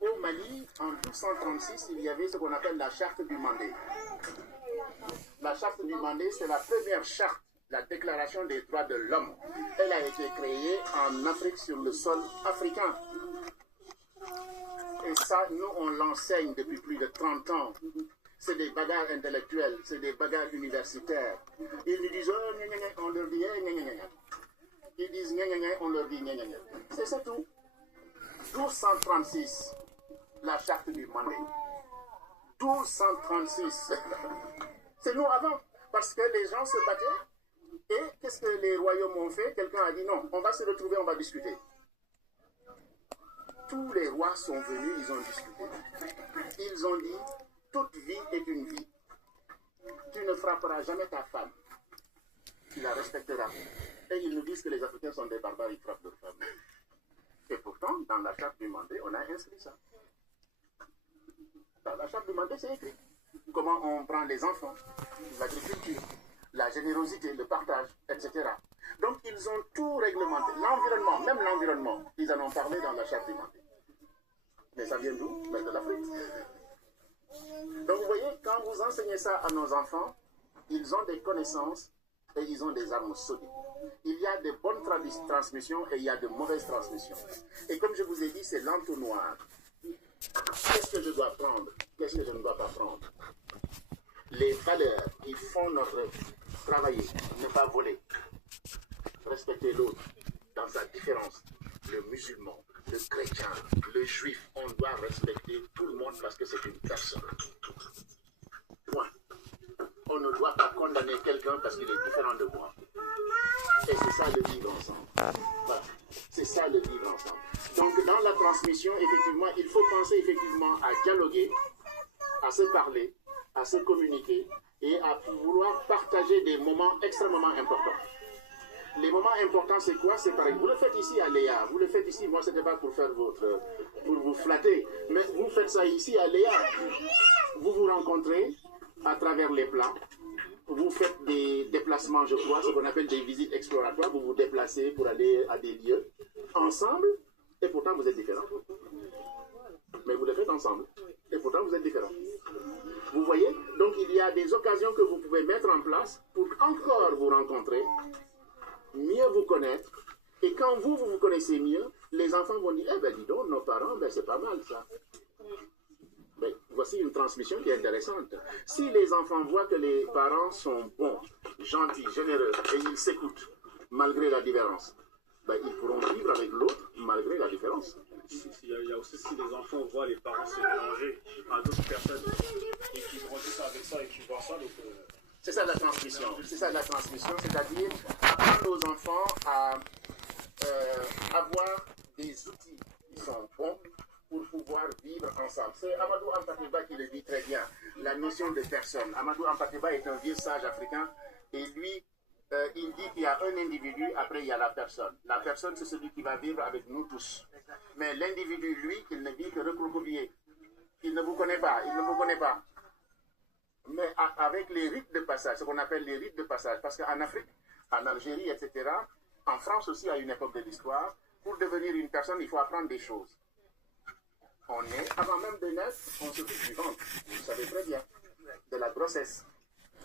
Au Mali, en 1236, il y avait ce qu'on appelle la charte du Mandé. La charte du Mandé, c'est la première charte, la déclaration des droits de l'homme. Elle a été créée en Afrique, sur le sol africain. Et ça, nous, on l'enseigne depuis plus de 30 ans. C'est des bagarres intellectuelles, c'est des bagarres universitaires. Ils nous disent, oh, gna, gna, gna. On leur dit, gna, gna, gna. Ils disent, gna, gna, gna. On leur dit, gna, gna, gna. C'est tout. 1236, la charte du Mandé. 1236. C'est nous avant, parce que les gens se battaient. Et qu'est-ce que les royaumes ont fait? Quelqu'un a dit, non, on va se retrouver, on va discuter. Tous les rois sont venus, ils ont discuté. Ils ont dit, toute vie est une vie. Tu ne frapperas jamais ta femme. Tu la respecteras. Et ils nous disent que les Africains sont des barbares, ils frappent leurs femmes. Et pourtant, dans la charte du Mandé, on a inscrit ça. Dans la charte du Mandé, c'est écrit. Comment on prend les enfants, l'agriculture, la générosité, le partage, etc. Donc, ils ont tout réglementé. L'environnement, même l'environnement, ils en ont parlé dans la charte du Mandé. Mais ça vient d'où? Mais de l'Afrique. Donc, vous voyez, quand vous enseignez ça à nos enfants, ils ont des connaissances et ils ont des armes solides. Il y a de bonnes transmissions et il y a de mauvaises transmissions. Et comme je vous ai dit, c'est l'entonnoir. Qu'est-ce que je dois prendre? Qu'est-ce que je ne dois pas prendre? Les valeurs qui font notre travailler, ne pas voler, respecter l'autre dans sa différence, le musulman, le chrétien, le juif, on doit respecter tout le monde parce que c'est une personne. Point. On ne doit pas condamner quelqu'un parce qu'il est différent de moi. Et c'est ça le vivre ensemble. Voilà. C'est ça le vivre ensemble. Donc dans la transmission, effectivement, il faut penser effectivement à dialoguer, à se parler, à se communiquer et à vouloir partager des moments extrêmement importants. Les moments importants, c'est quoi? C'est pareil. Vous le faites ici à Léa. Vous le faites ici. Moi, ce n'était pas pour faire pour vous flatter. Mais vous faites ça ici à Léa. Vous vous rencontrez à travers les plats. Vous faites des déplacements, je crois, ce qu'on appelle des visites exploratoires. Vous vous déplacez pour aller à des lieux ensemble. Et pourtant, vous êtes différents. Mais vous le faites ensemble. Et pourtant, vous êtes différents. Vous voyez? Donc, il y a des occasions que vous pouvez mettre en place pour encore vous rencontrer, mieux vous connaître. Et quand vous vous connaissez mieux, les enfants vont dire, eh ben dis donc, nos parents, ben c'est pas mal ça. Mais voici une transmission qui est intéressante. Si les enfants voient que les parents sont bons, gentils, généreux, et ils s'écoutent, malgré la différence, ben, ils pourront vivre avec l'autre, malgré la différence. Il y a aussi si les enfants voient les parents se mélanger à d'autres personnes et qui grandissent avec ça et qui voient ça, donc... C'est ça la transmission. C'est ça la transmission, c'est-à-dire apprendre aux enfants à avoir des outils qui sont bons pour pouvoir vivre ensemble. C'est Amadou Hampâté-Bâ qui le dit très bien, la notion de personne. Amadou Hampâté-Bâ est un vieux sage africain et lui, il dit qu'il y a un individu, après il y a la personne. La personne, c'est celui qui va vivre avec nous tous. Mais l'individu, lui, il ne vit que recroquevillé. Il ne vous connaît pas, il ne vous connaît pas. Mais avec les rites de passage, ce qu'on appelle les rites de passage, parce qu'en Afrique, en Algérie, etc., en France aussi, à une époque de l'histoire, pour devenir une personne, il faut apprendre des choses. On est, avant même de naître, on s'occupe du ventre, vous savez très bien, de la grossesse,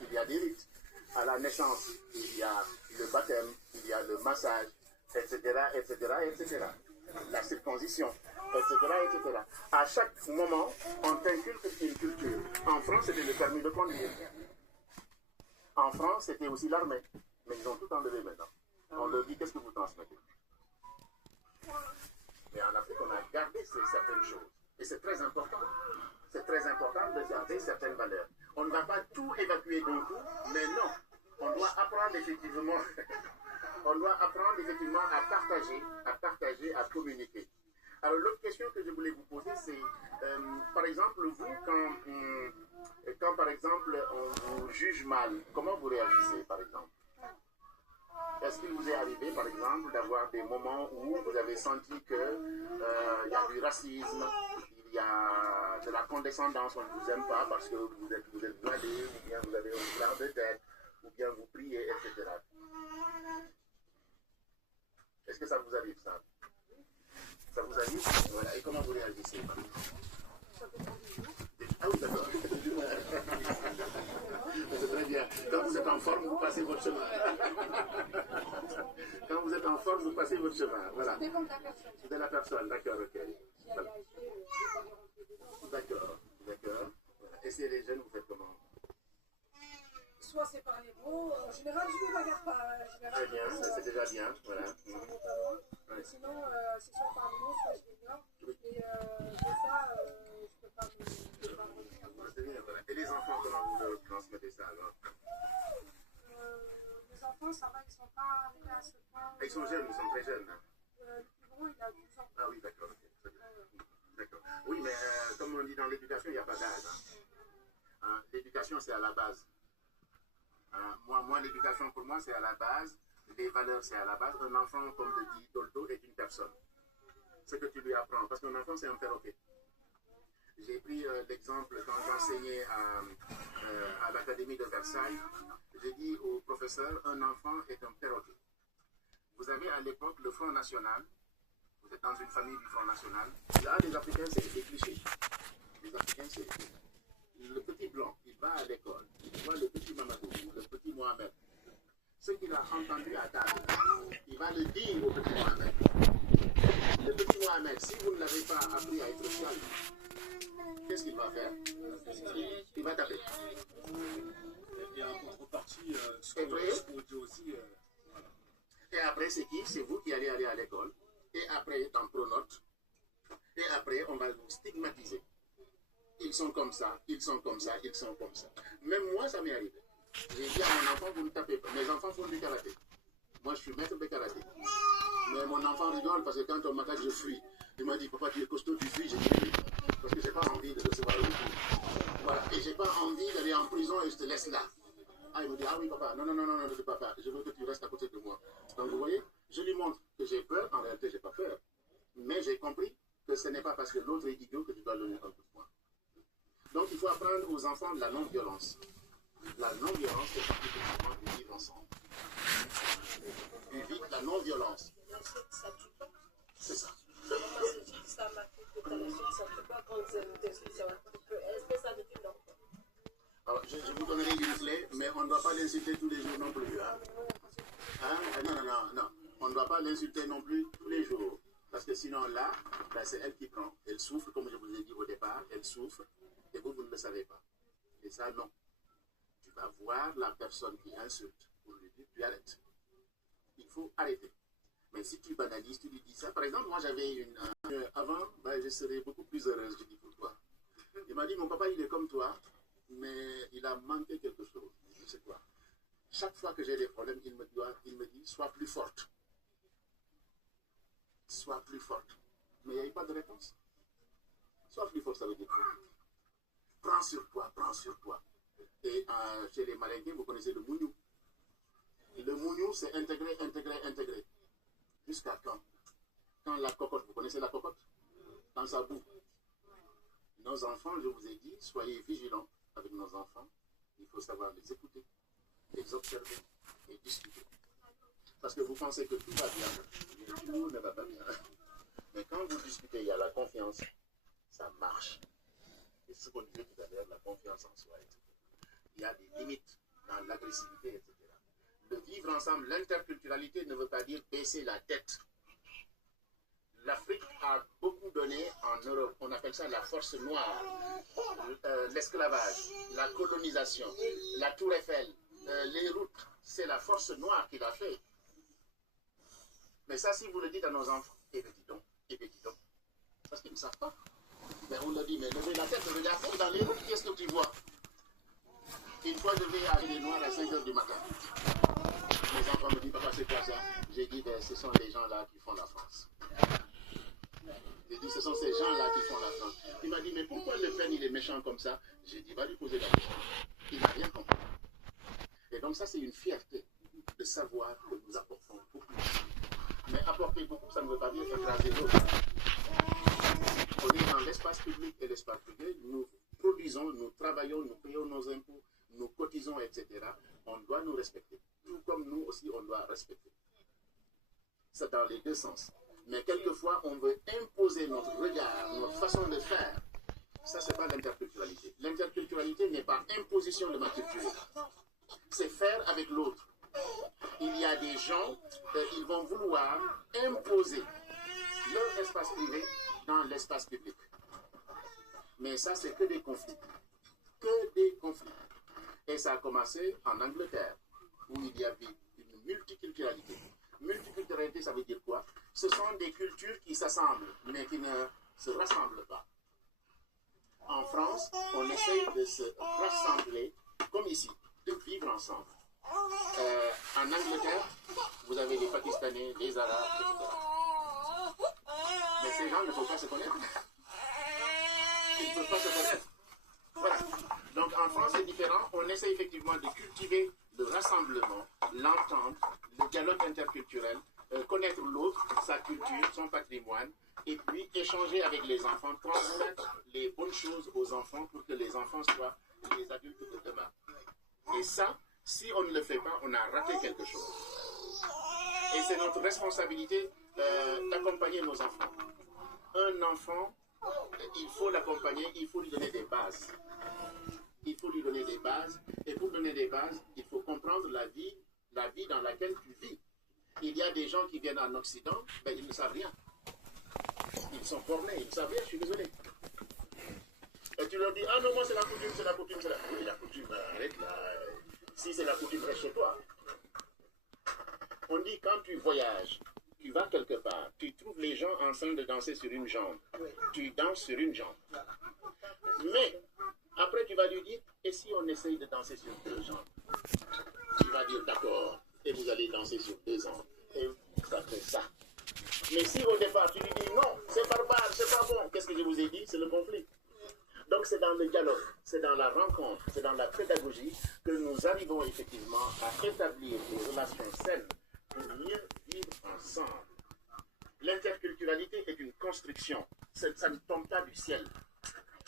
il y a des rites. À la naissance, il y a le baptême, il y a le massage, etc., etc., etc. La circoncision, etc., etc. À chaque moment, on t'inculque une culture. En France, c'était le permis de conduire. En France, c'était aussi l'armée. Mais ils ont tout enlevé maintenant. On leur dit, qu'est-ce que vous transmettez? Mais en Afrique, on a gardé certaines choses. Et c'est très important. C'est très important de garder certaines valeurs. On ne va pas tout évacuer d'un coup, mais non. On doit apprendre effectivement... On doit apprendre effectivement à partager, à communiquer. Alors l'autre question que je voulais vous poser, c'est, par exemple, vous, quand par exemple on vous juge mal, comment vous réagissez, par exemple? Est-ce qu'il vous est arrivé, par exemple, d'avoir des moments où vous avez senti qu'il y a du racisme, il y a de la condescendance, on ne vous aime pas parce que vous êtes voilé, ou bien vous avez un blanc de tête, ou bien vous priez, etc. Est-ce que ça vous arrive, ça? Ça vous arrive? Voilà. Et comment vous réagissez? Ah oui, d'accord. C'est très bien. Quand vous êtes en forme, vous passez votre chemin. Quand vous êtes en forme, vous passez votre chemin. Voilà. C'était la personne. D'accord, ok. D'accord, d'accord. Et c'est les jeunes, vous faites comment? Soit c'est par les mots, en général je ne me bagarre pas. Très bien, c'est déjà bien. Voilà. Ouais. Sinon, c'est soit par les mots, soit je l'ignore. Et des fois, je ne peux pas me retenir. C'est bien, voilà. Et les enfants, comment vous leur transmettez ça alors? Les enfants, ça va, ils ne sont pas arrivés à ce point. Ils sont jeunes, ils sont très jeunes. Le plus gros, il a 12 ans. Ah oui, d'accord, ok. Très bien. D'accord. Oui, mais comme on dit dans l'éducation, il n'y a pas d'âge. L'éducation, c'est à la base. Moi, l'éducation, pour moi, c'est à la base. Les valeurs, c'est à la base. Un enfant, comme le dit Dolto, est une personne. Ce que tu lui apprends. Parce qu'un enfant, c'est un perroquet. J'ai pris l'exemple quand j'enseignais à l'Académie de Versailles. J'ai dit au professeur, un enfant est un perroquet. Vous avez à l'époque le Front National. Vous êtes dans une famille du Front National. Là, les Africains, c'est des clichés. Les Africains, c'est le petit blanc, il va à l'école. Il voit le petit Mamadou, le petit Mohamed. Ce qu'il a entendu à table, il va le dire au petit Mohamed. Le petit Mohamed, si vous ne l'avez pas appris à être fiable, qu'est-ce qu'il va faire? Il va taper. Et en contrepartie, ce qu'on dit aussi... voilà. Et après, c'est qui? C'est vous qui allez aller à l'école. Et après, en pronote. Et après, on va vous stigmatiser. Ils sont comme ça, ils sont comme ça, ils sont comme ça. Même moi, ça m'est arrivé. J'ai dit à mon enfant, vous ne tapez pas. Mes enfants font du karaté. Moi, je suis maître de karaté. Mais mon enfant rigole parce que quand on m'attaque, je fuis. Il m'a dit, papa, tu es costaud, tu fuis. J'ai dit oui. Parce que je n'ai pas envie de recevoir le coup. Voilà. Et je n'ai pas envie d'aller en prison et je te laisse là. Ah, il me dit, ah oui, papa, non, papa, je veux que tu restes à côté de moi. Donc, vous voyez, je lui montre que j'ai peur. En réalité, je n'ai pas peur. Mais j'ai compris que ce n'est pas parce que l'autre est idiot que tu dois donner un coup de poing. Donc, il faut apprendre aux enfants de la non-violence. La non-violence, c'est particulièrement du vivre ensemble. Du vivre, la non-violence. C'est ça. Ça m'a fait tout à l'heure, ça ne peut pas quand est-ce que ça veut dire non? Alors, je vous donnerai une clé, mais on ne doit pas l'insulter tous les jours non plus. Hein? Non. On ne doit pas l'insulter non plus tous les jours. Parce que sinon, là, ben, c'est elle qui prend. Elle souffre, comme je vous ai dit au départ, elle souffre. Et vous ne le savez pas. Et ça, non. Tu vas voir la personne qui insulte pour lui dire, tu arrêtes. Il faut arrêter. Mais si tu banalises, tu lui dis ça. Par exemple, moi, j'avais une... avant, ben, je serais beaucoup plus heureuse. Je dis, pourquoi? Il m'a dit, mon papa, il est comme toi, mais il a manqué quelque chose. Je dis, c'est quoi? Chaque fois que j'ai des problèmes, il me dit, sois plus forte. Sois plus forte. Mais il n'y a eu pas de réponse. Sois plus forte, ça veut dire quoi? Prends sur toi, prends sur toi. Et chez les Malingués, vous connaissez le mougnou. Le mougnou, c'est intégrer, intégrer, intégrer. Jusqu'à quand? Quand la cocotte, vous connaissez la cocotte? Quand ça boue. Nos enfants, je vous ai dit, soyez vigilants avec nos enfants. Il faut savoir les écouter, les observer et discuter. Parce que vous pensez que tout va bien, mais tout ne va pas bien. Mais quand vous discutez, il y a la confiance, ça marche. Et ce qu'on disait tout à l'heure, la confiance en soi, etc. Il y a des limites dans l'agressivité, etc. Le vivre ensemble, l'interculturalité ne veut pas dire baisser la tête. L'Afrique a beaucoup donné en Europe. On appelle ça la force noire. L'esclavage, la colonisation, la tour Eiffel, les routes. C'est la force noire qui l'a fait. Mais ça, si vous le dites à nos enfants, eh bien dis donc. Parce qu'ils ne savent pas. Mais on leur dit, mais levez la tête, regardez dans les routes, qu'est-ce que tu vois? Une fois, je vais avec les Noirs à 5 h du matin. Mes enfants me disent, papa, c'est quoi ça? J'ai dit, ben, ce sont les gens-là qui font la France. J'ai dit, ce sont ces gens-là qui font la France. Il m'a dit, mais pourquoi Le Pen, il est méchant comme ça? J'ai dit, va lui poser la question. Il n'a rien compris. Et donc, ça, c'est une fierté de savoir que nous apportons beaucoup. Mais apporter beaucoup, ça ne veut pas dire écraser l'autre. On est dans l'espace public et l'espace privé, nous produisons, nous travaillons, nous payons nos impôts, nous cotisons, etc. On doit nous respecter. Tout comme nous aussi, on doit respecter. C'est dans les deux sens. Mais quelquefois, on veut imposer notre regard, notre façon de faire. Ça, ce n'est pas l'interculturalité. L'interculturalité n'est pas imposition de ma culture. C'est faire avec l'autre. Il y a des gens, ils vont vouloir imposer leur espace privé dans l'espace public. Mais ça, c'est que des conflits. Que des conflits. Et ça a commencé en Angleterre, où il y avait une multiculturalité. Multiculturalité, ça veut dire quoi? Ce sont des cultures qui s'assemblent, mais qui ne se rassemblent pas. En France, on essaye de se rassembler, comme ici, de vivre ensemble. En Angleterre, vous avez les Pakistanais, les Arabes, etc. Mais ces gens ne peuvent pas se connaître. Ils ne peuvent pas se connaître. Voilà. Donc en France, c'est différent. On essaie effectivement de cultiver le rassemblement, l'entente, le dialogue interculturel, connaître l'autre, sa culture, son patrimoine, et puis échanger avec les enfants, transmettre les bonnes choses aux enfants pour que les enfants soient les adultes de demain. Et ça, si on ne le fait pas, on a raté quelque chose. Et c'est notre responsabilité d'accompagner nos enfants. Un enfant, il faut l'accompagner, il faut lui donner des bases. Il faut lui donner des bases. Et pour donner des bases, il faut comprendre la vie dans laquelle tu vis. Il y a des gens qui viennent en Occident, ben, ils ne savent rien. Ils sont formés, ils ne savent rien, je suis désolé. Et tu leur dis, ah non, moi c'est la coutume, c'est la coutume, c'est la coutume. Oui, la coutume, arrête là. Si c'est la coutume, reste chez toi. On dit, quand tu voyages, tu vas quelque part, tu trouves les gens en train de danser sur une jambe. Tu danses sur une jambe. Mais, après tu vas lui dire, et si on essaye de danser sur deux jambes? Tu vas dire, d'accord, et vous allez danser sur deux jambes. Et ça fait ça. Mais si au départ tu lui dis, non, c'est barbare, c'est pas bon, qu'est-ce que je vous ai dit? C'est le conflit. Donc c'est dans le dialogue, c'est dans la rencontre, c'est dans la pédagogie que nous arrivons effectivement à établir des relations saines pour mieux vivre ensemble. L'interculturalité est une construction, ça ne tombe pas du ciel.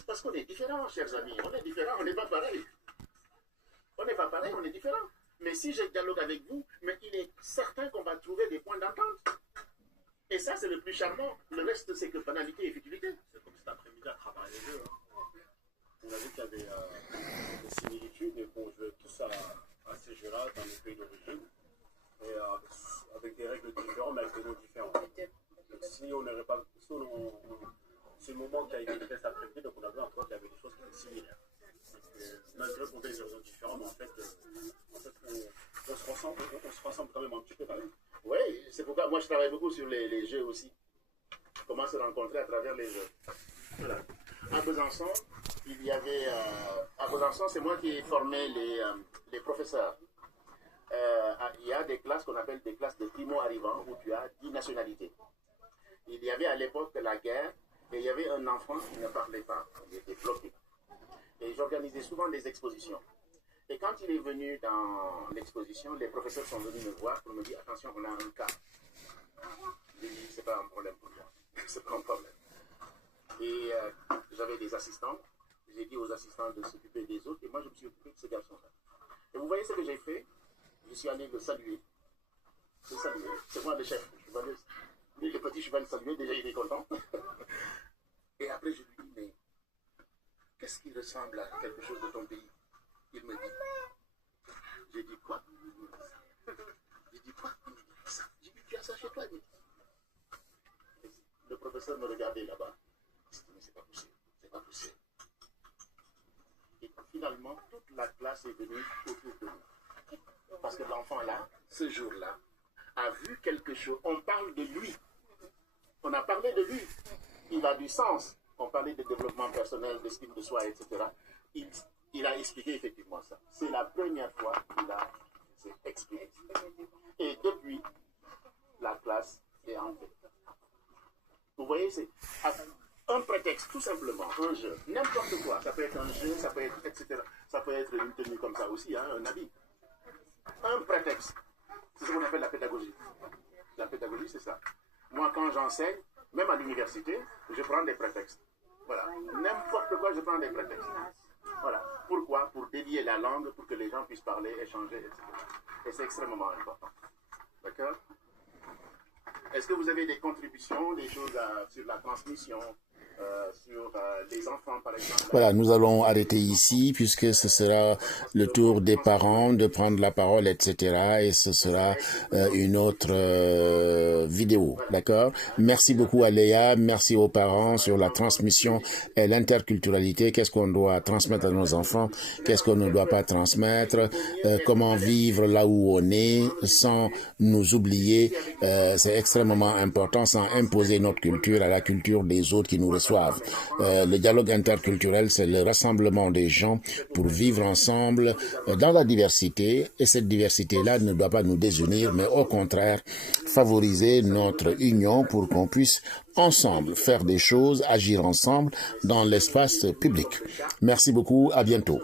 Parce qu'on est différents, chers amis, on est différents, on n'est pas pareil. On n'est pas pareil, on est différents. Mais si je dialogue avec vous, mais il est certain qu'on va trouver des points d'entente. Et ça, c'est le plus charmant. Le reste, c'est que banalité et futilité. C'est comme cet après-midi à travers les jeux. On a vu qu'il y avait des similitudes et qu'on jouait tous à ces jeux-là dans les pays d'origine. Et avec des règles différentes, mais avec des noms différents. Donc si on n'aurait pas... c'est le moment qui a été fait cet après-midi, donc on a vu en tout cas qu'il y avait des choses qui étaient similaires. Malgré qu'on ait des raisons différentes, mais en fait on se ressemble quand même un petit peu quand même. Oui, c'est pourquoi moi je travaille beaucoup sur les jeux aussi. Comment se rencontrer à travers les jeux. Voilà. À Besançon, il y avait... à Besançon, c'est moi qui ai formé les professeurs. Il y a des classes qu'on appelle des classes de primo-arrivants où tu as 10 nationalités. Il y avait à l'époque la guerre et il y avait un enfant qui ne parlait pas, il était bloqué. Et j'organisais souvent des expositions. Et quand il est venu dans l'exposition, les professeurs sont venus me voir pour me dire, attention, on a un cas. J'ai dit, c'est pas un problème pour moi, c'est pas un problème. Et j'avais des assistants, j'ai dit aux assistants de s'occuper des autres, et moi je me suis occupé de ce garçon-là. Et vous voyez ce que j'ai fait? Je suis allé le saluer. C'est moi le chef. Le petit, je suis allé le saluer, déjà il est content. Et après je lui dis, mais qu'est-ce qui ressemble à quelque chose de ton pays? Il me dit, j'ai dit quoi? J'ai dit quoi? Il me dit ça. J'ai dit, tu as ça chez toi? Le professeur me regardait là-bas. Je dit, mais c'est pas possible, c'est pas possible. Et finalement, toute la classe est venue autour de nous. Parce que l'enfant là, ce jour-là, a vu quelque chose. On parle de lui. On a parlé de lui. Il a du sens. On parlait de développement personnel, d'estime de soi, etc. Il a expliqué effectivement ça. C'est la première fois qu'il a expliqué. Et depuis, la classe est en fait. Vous voyez, c'est un prétexte, tout simplement, un jeu. N'importe quoi. Ça peut être un jeu, ça peut être, etc. Ça peut être une tenue comme ça aussi, hein, un habit. Un prétexte. C'est ce qu'on appelle la pédagogie. La pédagogie, c'est ça. Moi, quand j'enseigne, même à l'université, je prends des prétextes. Voilà, n'importe quoi, je prends des prétextes. Voilà, pourquoi? Pour délier la langue, pour que les gens puissent parler, échanger, etc. Et c'est extrêmement important. D'accord? Est-ce que vous avez des contributions, des choses sur la transmission, sur les enfants, par exemple? Voilà, nous allons arrêter ici puisque ce sera le tour des parents de prendre la parole, etc. Et ce sera une autre vidéo, d'accord? Merci beaucoup à Léa, merci aux parents sur la transmission et l'interculturalité. Qu'est-ce qu'on doit transmettre à nos enfants? Qu'est-ce qu'on ne doit pas transmettre? Comment vivre là où on est sans nous oublier? C'est extrêmement important, sans imposer notre culture à la culture des autres qui nous reçoivent. Le dialogue interculturel, c'est le rassemblement des gens pour vivre ensemble dans la diversité. Et cette diversité-là ne doit pas nous désunir, mais au contraire, favoriser notre union pour qu'on puisse ensemble faire des choses, agir ensemble dans l'espace public. Merci beaucoup, à bientôt.